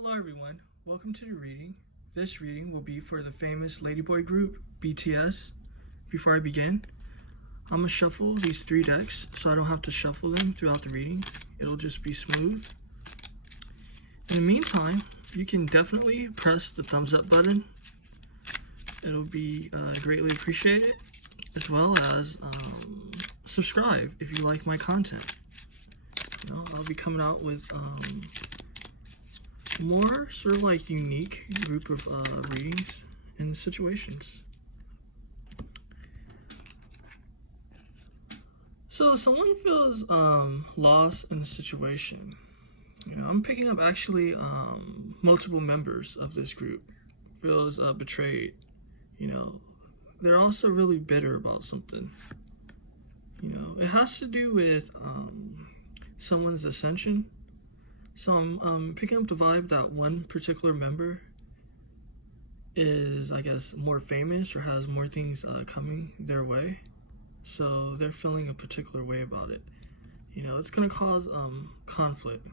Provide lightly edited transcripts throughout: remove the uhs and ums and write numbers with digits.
Hello everyone, welcome to the reading. This reading will be for the famous ladyboy group, BTS. Before I begin, I'm going to shuffle these 3 decks so I don't have to shuffle them throughout the reading. It'll just be smooth. In the meantime, you can definitely press the thumbs up button. It'll be greatly appreciated, as well as subscribe if you like my content. I'll be coming out with more sort of like unique group of readings and situations. So someone feels lost in a situation. I'm picking up actually multiple members of this group feels betrayed. They're also really bitter about something. It has to do with someone's ascension. So I'm picking up the vibe that one particular member is, I guess, more famous or has more things coming their way. So they're feeling a particular way about it. It's going to cause conflict,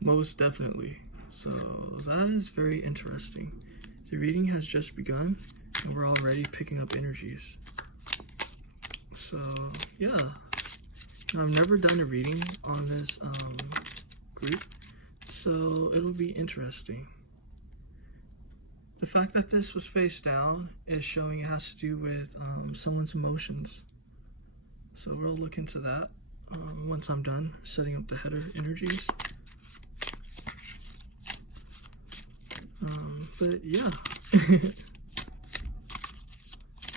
most definitely. So that is very interesting. The reading has just begun, and we're already picking up energies. So, yeah. I've never done a reading on this group, so it'll be interesting. The fact that this was face down is showing it has to do with someone's emotions. So we'll look into that once I'm done setting up the header energies. But yeah,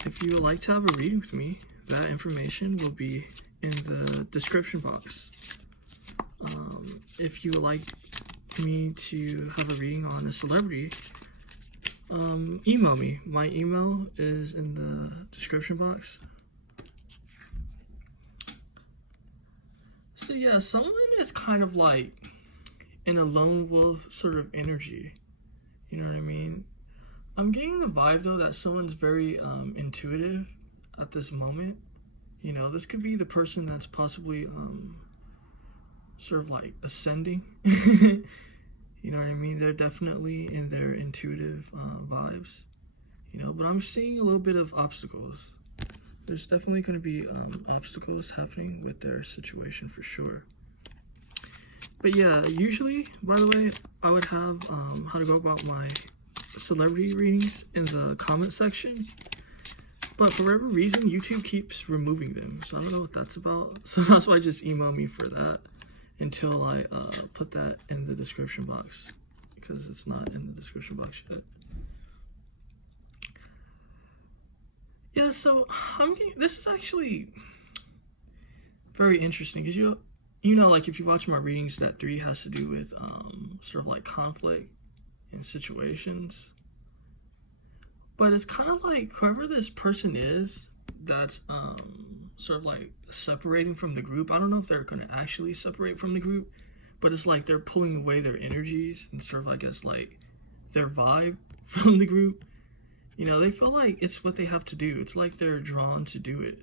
if you would like to have a reading with me, that information will be in the description box. If you would like me to have a reading on a celebrity, email me. My email is in the description box. So yeah, someone is kind of like in a lone wolf sort of energy. You know what I mean? I'm getting the vibe though that someone's very intuitive at this moment. This could be the person that's possibly sort of like ascending. You know what I mean? They're definitely in their intuitive vibes. But I'm seeing a little bit of obstacles. There's definitely going to be obstacles happening with their situation for sure. But yeah, usually, by the way, I would have how to go about my celebrity readings in the comment section. But for whatever reason, YouTube keeps removing them. So I don't know what that's about. So that's why just email me for that until I put that in the description box. Because it's not in the description box yet. Yeah, so this is actually very interesting. Because like if you watch my readings, that 3 has to do with sort of like conflict in situations. But it's kind of like whoever this person is that's sort of like separating from the group. I don't know if they're going to actually separate from the group, but it's like they're pulling away their energies and sort of, I guess, like their vibe from the group. They feel like it's what they have to do. It's like they're drawn to do it.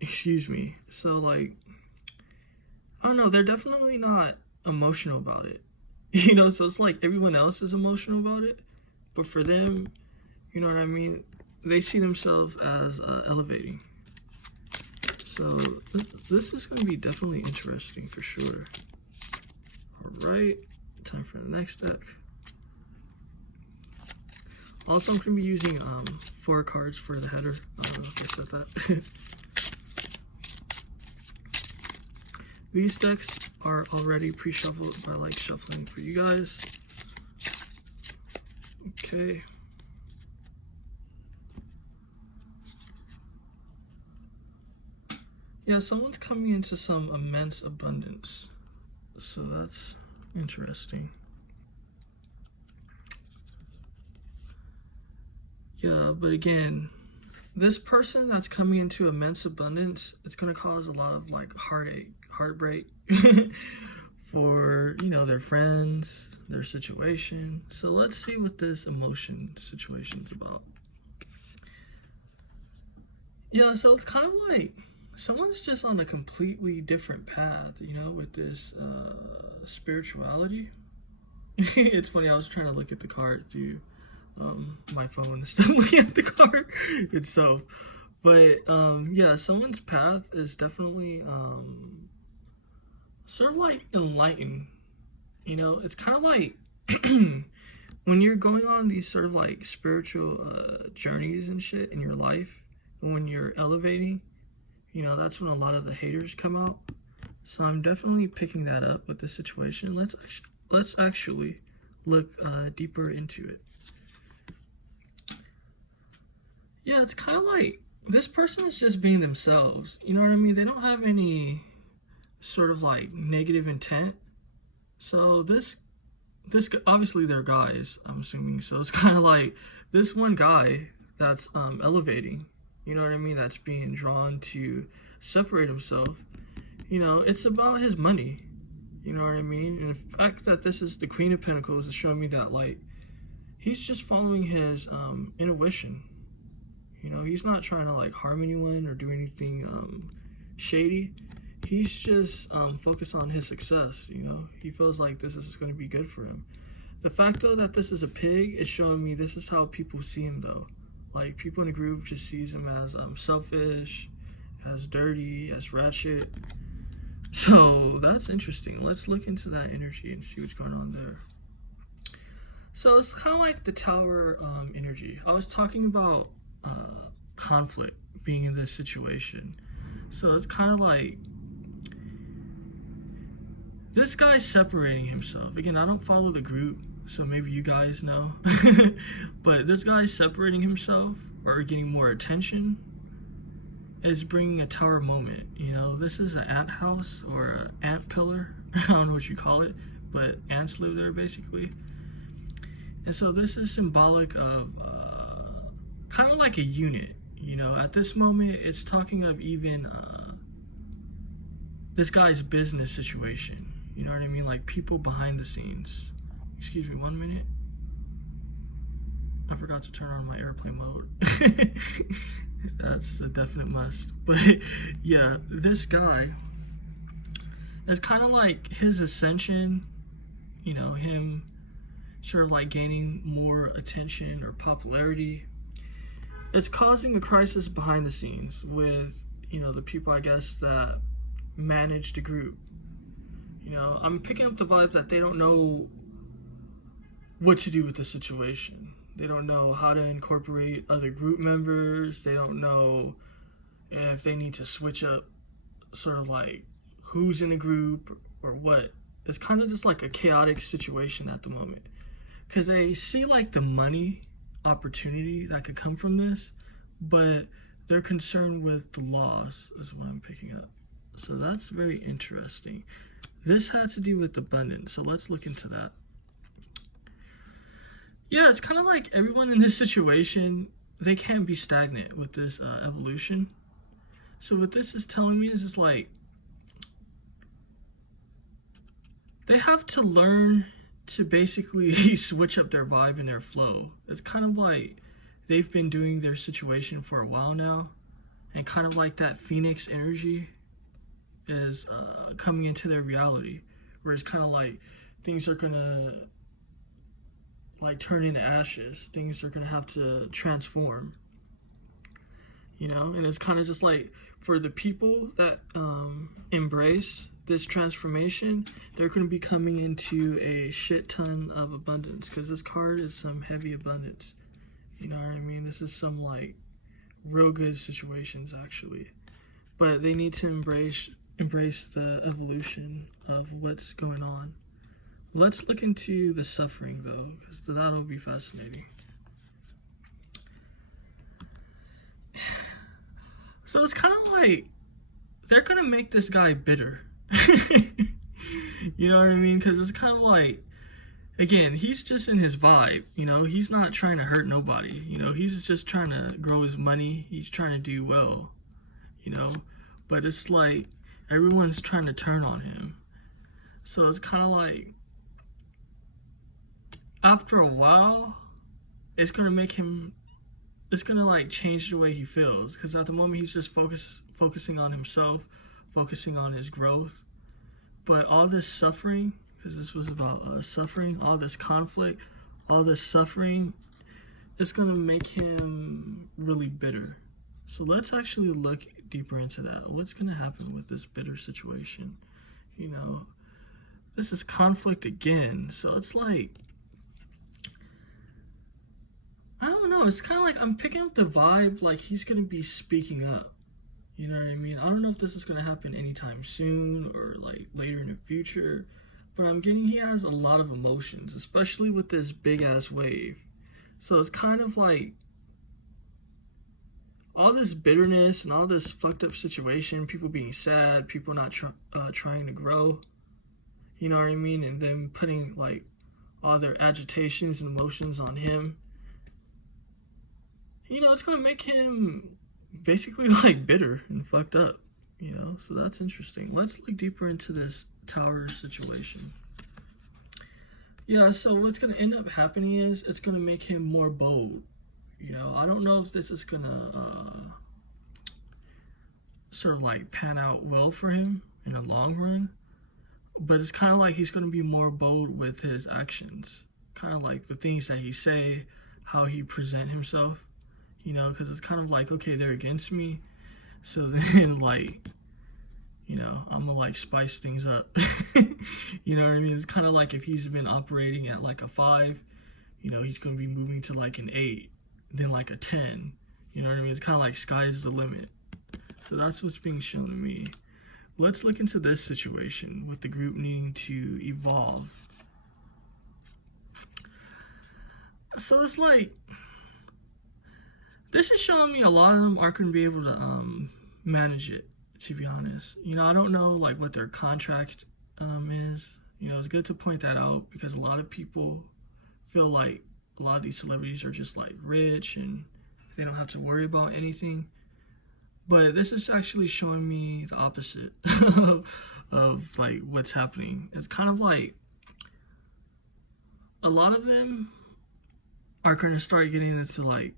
Excuse me. So like, I don't know. They're definitely not emotional about it. So it's like everyone else is emotional about it. But for them, you know what I mean? They see themselves as elevating. So this is going to be definitely interesting for sure. All right, time for the next deck. Also, I'm going to be using 4 cards for the header. I said that. These decks are already pre-shuffled, but I like shuffling for you guys. Okay. Yeah, someone's coming into some immense abundance. So that's interesting. Yeah, but again, this person that's coming into immense abundance, it's going to cause a lot of like heartbreak for, their friends, their situation. So let's see what this emotion situation is about. Yeah, so it's kind of like someone's just on a completely different path, with this spirituality. It's funny, I was trying to look at the card through my phone instead of looking at the card itself. But yeah, someone's path is definitely sort of like enlightened. It's kind of like when you're going on these sort of like spiritual journeys and shit in your life, and when you're elevating, that's when a lot of the haters come out. So I'm definitely picking that up with this situation. Let's actually look deeper into it. Yeah, it's kind of like this person is just being themselves. You know what I mean? They don't have any sort of like negative intent. So this obviously they're guys, I'm assuming. So it's kind of like this one guy that's elevating. You know what I mean? That's being drawn to separate himself. It's about his money. You know what I mean? And the fact that this is the Queen of Pentacles is showing me that, like, he's just following his intuition. He's not trying to, like, harm anyone or do anything shady. He's just focused on his success, He feels like this is going to be good for him. The fact, though, that this is a pig is showing me this is how people see him, though. Like, people in the group just sees him as selfish, as dirty, as ratchet. So that's interesting. Let's look into that energy and see what's going on there. So it's kind of like the Tower energy. I was talking about conflict being in this situation. So it's kind of like this guy's separating himself. Again, I don't follow the group, so maybe you guys know. But this guy's separating himself or getting more attention is bringing a tower moment. This is an ant house or an ant pillar. I don't know what you call it, but ants live there basically. And so this is symbolic of kind of like a unit. At this moment, it's talking of even this guy's business situation. You know what I mean? Like people behind the scenes. Excuse me, 1 minute. I forgot to turn on my airplane mode. That's a definite must. But yeah, this guy is kind of like his ascension, him sort of like gaining more attention or popularity. It's causing a crisis behind the scenes with, the people, I guess, that manage the group. I'm picking up the vibe that they don't know what to do with the situation. They don't know how to incorporate other group members. They don't know if they need to switch up sort of like who's in a group or what. It's kind of just like a chaotic situation at the moment. Because they see like the money opportunity that could come from this, but they're concerned with the loss is what I'm picking up. So that's very interesting. This has to do with abundance. So let's look into that. Yeah, it's kind of like everyone in this situation, they can't be stagnant with this evolution. So what this is telling me is just like, they have to learn to basically switch up their vibe and their flow. It's kind of like they've been doing their situation for a while now, and kind of like that Phoenix energy is coming into their reality, where it's kind of like things are gonna like turn into ashes. Things are gonna have to transform, and it's kind of just like for the people that embrace this transformation, they're going to be coming into a shit ton of abundance, because this card is some heavy abundance. You know what I mean? This is some like real good situations actually, but they need to embrace the evolution of what's going on. Let's look into the suffering though, because that'll be fascinating. So it's kind of like they're gonna make this guy bitter. You know what I mean? Because it's kind of like, again, he's just in his vibe. He's not trying to hurt nobody. He's just trying to grow his money. He's trying to do well. But it's like everyone's trying to turn on him. So it's kind of like, after a while, it's gonna make him, it's gonna like change the way he feels, because at the moment he's just focused focusing on himself, focusing on his growth. But all this suffering, because this was about suffering, all this conflict, all this suffering, it's going to make him really bitter. So let's actually look deeper into that. What's going to happen with this bitter situation? You know, this is conflict again. So it's like, I don't know. It's kind of like I'm picking up the vibe like he's going to be speaking up. You know what I mean? I don't know if this is going to happen anytime soon or like later in the future. But I'm getting he has a lot of emotions, especially with this big ass wave. So it's kind of like all this bitterness and all this fucked up situation, people being sad, people not trying to grow. You know what I mean? And then putting like all their agitations and emotions on him. You know, it's going to make him basically like bitter and fucked up. You know, so that's interesting. Let's look deeper into this Tower situation. Yeah, so what's going to end up happening is it's going to make him more bold. You know, I don't know if this is going to sort of like pan out well for him in the long run, but it's kind of like he's going to be more bold with his actions, kind of like the things that he say, how he present himself, you know, because it's kind of like, okay, they're against me, so then like, you know, I'm gonna like spice things up. You know what I mean? It's kind of like if he's been operating at like a 5, you know, he's gonna be moving to like an 8, then like a 10. You know what I mean? It's kind of like sky's the limit. So that's what's being shown to me. Let's look into this situation with the group needing to evolve. So it's like, this is showing me a lot of them aren't going to be able to manage it, to be honest. You know, I don't know like what their contract is. You know, it's good to point that out because a lot of people feel like a lot of these celebrities are just like rich and they don't have to worry about anything. But this is actually showing me the opposite of like what's happening. It's kind of like a lot of them are going to start getting into like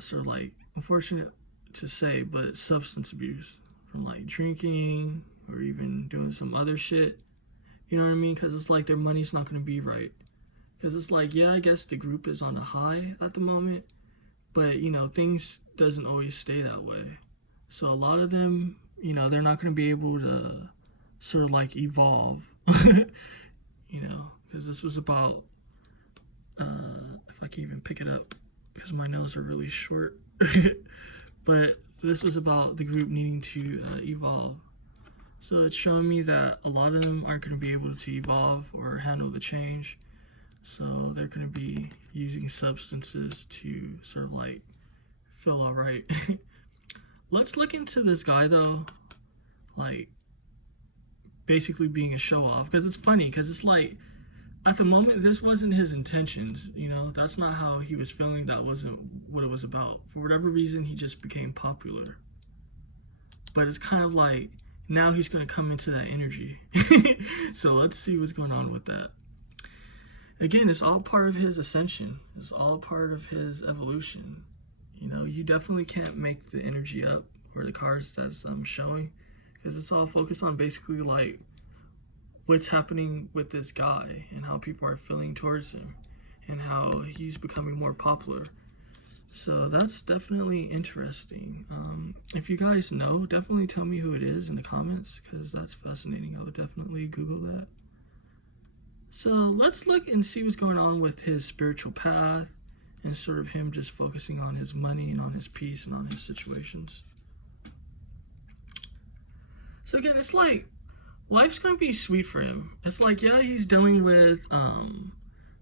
sort of like, unfortunate to say, but substance abuse from like drinking or even doing some other shit. You know what I mean? Because it's like their money's not going to be right. Because it's like, yeah, I guess the group is on a high at the moment, but you know, things doesn't always stay that way. So a lot of them, you know, they're not going to be able to sort of like evolve. You know, because this was about, if I can even pick it up, because my nails are really short. But this was about the group needing to evolve. So it's showing me that a lot of them aren't going to be able to evolve or handle the change. So they're going to be using substances to sort of like feel all right. Let's look into this guy though, like basically being a show off, because it's funny, because it's like at the moment this wasn't his intentions, you know, that's not how he was feeling, that wasn't what it was about. For whatever reason he just became popular. But it's kind of like now he's going to come into that energy. So let's see what's going on with that. Again, it's all part of his ascension. It's all part of his evolution. You know, you definitely can't make the energy up or the cards that I'm showing, because it's all focused on basically like what's happening with this guy and how people are feeling towards him and how he's becoming more popular. So that's definitely interesting. If you guys know, definitely tell me who it is in the comments, because that's fascinating. I would definitely Google that. So let's look and see what's going on with his spiritual path and sort of him just focusing on his money and on his peace and on his situations. So again, it's like life's going to be sweet for him. It's like, yeah, he's dealing with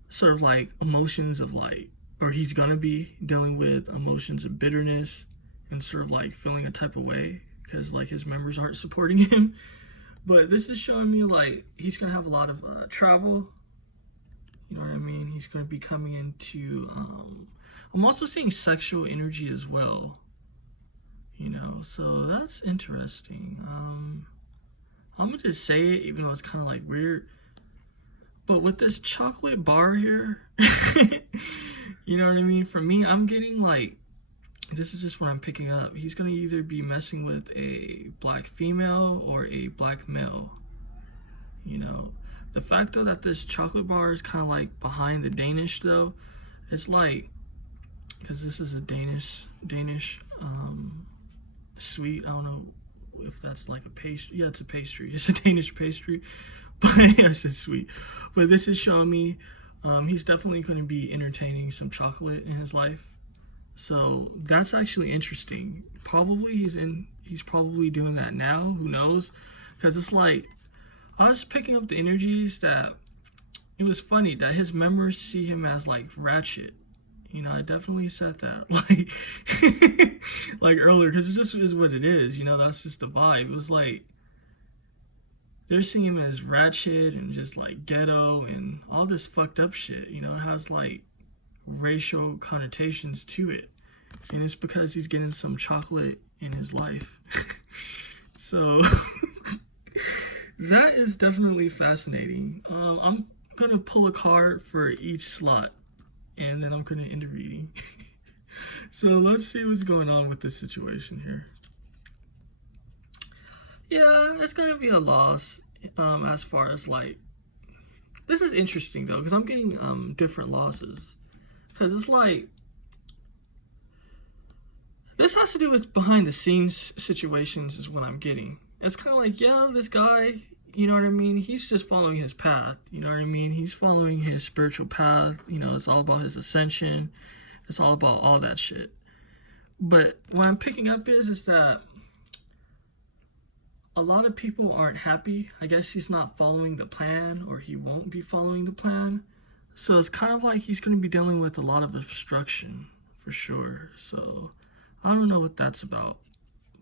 sort of like emotions of like, or he's going to be dealing with emotions of bitterness and sort of like feeling a type of way because like his members aren't supporting him. But this is showing me like he's going to have a lot of travel. You know what I mean? He's going to be coming into, I'm also seeing sexual energy as well. You know, so that's interesting. I'm going to just say it, even though it's kind of like weird. But with this chocolate bar here, you know what I mean? For me, I'm getting like this is just what I'm picking up. He's going to either be messing with a black female or a black male. You know, the fact though that this chocolate bar is kind of like behind the Danish though, it's like, because this is a Danish sweet. I don't know if that's like a pastry. Yeah, it's a pastry. It's a Danish pastry, but yes, it's sweet. But this is showing me he's definitely going to be entertaining some chocolate in his life. So that's actually interesting. Probably he's probably doing that now. Who knows? Because it's like, I was picking up the energies that it was funny that his members see him as like ratchet. You know, I definitely said that like earlier, because it just is what it is. You know, that's just the vibe. It was like they're seeing him as ratchet and just like ghetto and all this fucked up shit. You know, it has like racial connotations to it, and it's because he's getting some chocolate in his life. So that is definitely fascinating. I'm gonna pull a card for each slot, and then I'm gonna end the reading. So let's see what's going on with this situation here. Yeah, it's gonna be a loss. As far as like, this is interesting though, because I'm getting different losses. Because it's like, this has to do with behind the scenes situations is what I'm getting. It's kind of like, yeah, this guy, you know what I mean? He's just following his path. You know what I mean? He's following his spiritual path. You know, it's all about his ascension. It's all about all that shit. But what I'm picking up is that a lot of people aren't happy. I guess he's not following the plan, or he won't be following the plan. So it's kind of like he's going to be dealing with a lot of obstruction for sure. So I don't know what that's about,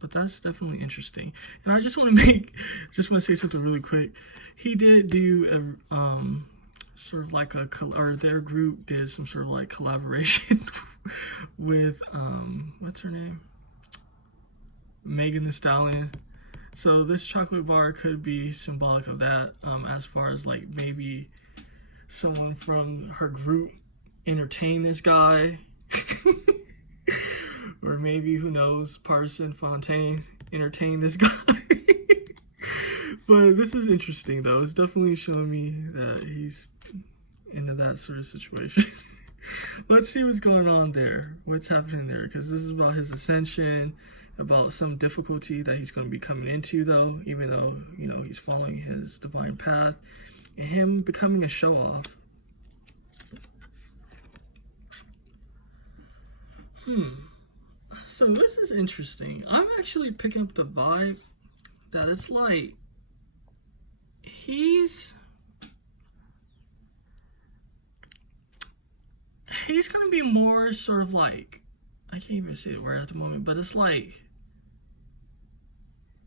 but that's definitely interesting. And I just want to say something really quick. He did do a sort of like or their group did some sort of like collaboration with what's her name? Megan Thee Stallion. So this chocolate bar could be symbolic of that, as far as like maybe someone from her group entertain this guy. Or maybe, who knows, Parson Fontaine entertain this guy. But this is interesting though. It's definitely showing me that he's into that sort of situation. Let's see what's going on there. What's happening there? Because this is about his ascension, about some difficulty that he's going to be coming into though, even though, you know, he's following his divine path, and him becoming a show-off. So this is interesting. I'm actually picking up the vibe that it's like he's going to be more sort of like, I can't even say it right at the moment, but it's like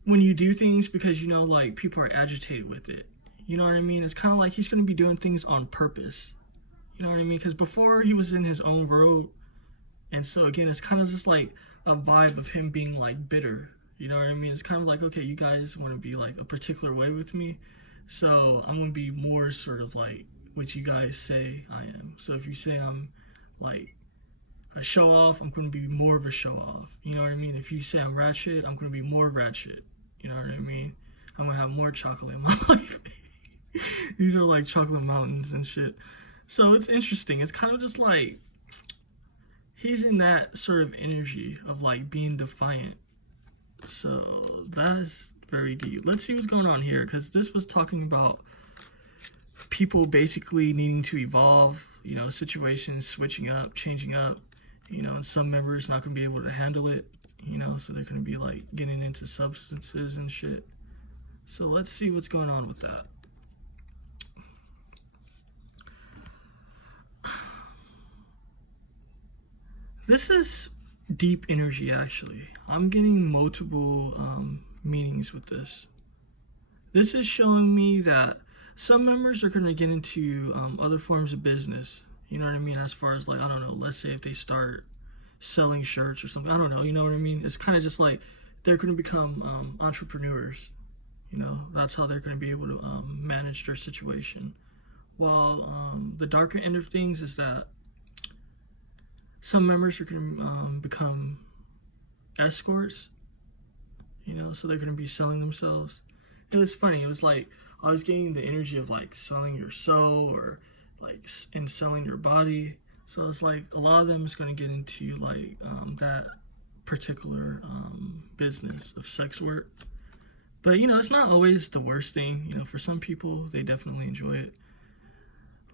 when you do things because, you know, like people are agitated with it. You know what I mean? It's kind of like he's going to be doing things on purpose. You know what I mean? Because before he was in his own world. And so again, it's kind of just like a vibe of him being like bitter. You know what I mean? It's kind of like, okay, you guys want to be like a particular way with me, so I'm going to be more sort of like what you guys say I am. So if you say I'm like a show off, I'm going to be more of a show off. You know what I mean? If you say I'm ratchet, I'm going to be more ratchet. You know what I mean? I'm going to have more chocolate in my life. These are like chocolate mountains and shit. So it's interesting. It's kind of just like he's in that sort of energy of like being defiant. So that's very deep. Let's see what's going on here, because this was talking about people basically needing to evolve, you know, situations switching up, changing up, you know, and some members not going to be able to handle it, you know, so they're going to be like getting into substances and shit. So let's see what's going on with that. This is deep energy, actually. I'm getting multiple meanings with this. This is showing me that some members are going to get into other forms of business. You know what I mean? As far as like, I don't know, let's say if they start selling shirts or something. I don't know, you know what I mean? It's kind of just like they're going to become entrepreneurs. You know, that's how they're going to be able to manage their situation. While the darker end of things is that some members are going to become escorts, so they're going to be selling themselves. It was funny. It was like I was getting the energy of like selling your soul or like and selling your body. So it's like a lot of them is going to get into like that particular business of sex work. But it's not always the worst thing. For some people, they definitely enjoy it.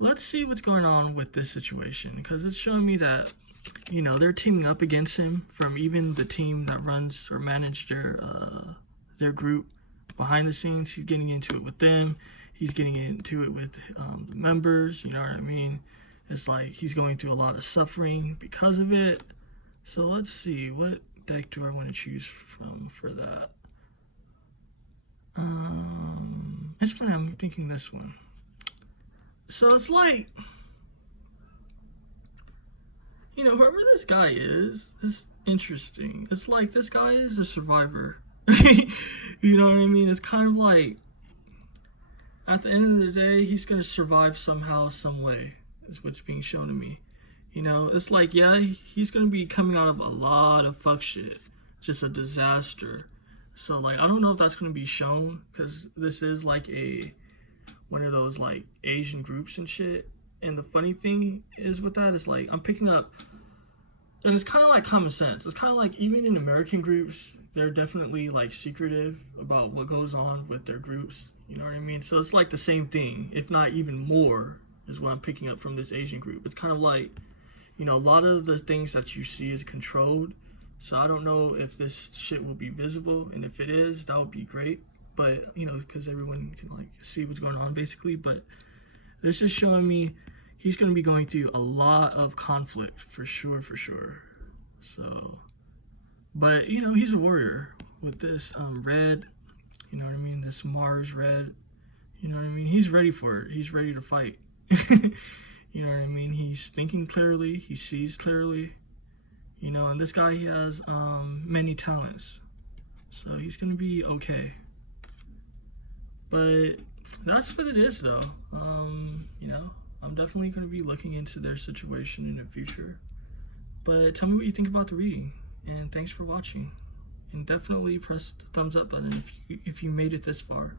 Let's see what's going on with this situation, because it's showing me that they're teaming up against him from even the team that runs or manages their group behind the scenes. He's getting into it with them. He's getting into it with the members. You know what I mean? It's like he's going through a lot of suffering because of it. So let's see, what deck do I want to choose from for that? It's funny, I'm thinking this one. So it's like, whoever this guy is interesting. It's like this guy is a survivor. You know what I mean? It's kind of like, at the end of the day, he's going to survive somehow, some way, is what's being shown to me. It's like, yeah, he's going to be coming out of a lot of fuck shit. Just a disaster. So, like, I don't know if that's going to be shown, because this is like one of those, like, Asian groups and shit. And the funny thing is with that is, like, I'm picking up, and it's kind of like common sense. It's kind of like, even in American groups, they're definitely, like, secretive about what goes on with their groups. You know what I mean? So it's like the same thing, if not even more, is what I'm picking up from this Asian group. It's kind of like, a lot of the things that you see is controlled. So I don't know if this shit will be visible, and if it is, that would be great. But, because everyone can, like, see what's going on, basically. But this is showing me he's going to be going through a lot of conflict, for sure. So, but, he's a warrior with this red, you know what I mean? This Mars red, you know what I mean? He's ready for it. He's ready to fight. You know what I mean? He's thinking clearly. He sees clearly. And this guy, he has many talents. So he's going to be okay. But that's what it is, though. I'm definitely going to be looking into their situation in the future. But tell me what you think about the reading. And thanks for watching. And definitely press the thumbs up button if you made it this far.